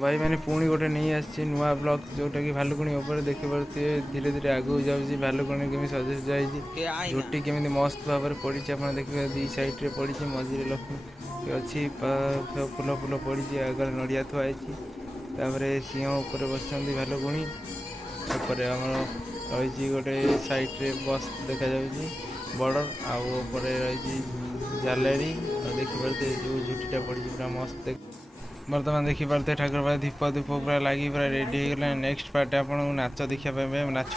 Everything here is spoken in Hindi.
भाई मैंने पुणी गोटे नहीं आसी नुआ ब्लॉग जोटा कि भालुकुणी ऊपर देखी पारे धीरे धीरे आगू जाऊँगी भालुकुणी केमी सजा सजाई झोटी केमी मस्त भाव में पड़ी आप देखिए दी सैड्रे पड़ी मझे लक्ष्मी अच्छी फूल फूल पड़ी आगे नड़िया थुआई सिंह उपर बस भालुकुणी रही गोटे सैड्रे बस देखा बॉर्डर आउे रही जालेरी देखिए जो झुटीटा पड़ी पूरा मस्त बर्तमान देखिए ठाकुर पाखे धीप धूप पूरा लगी पूरा रेडी हो गला नेक्स्ट पार्ट आप नाच देखा नाच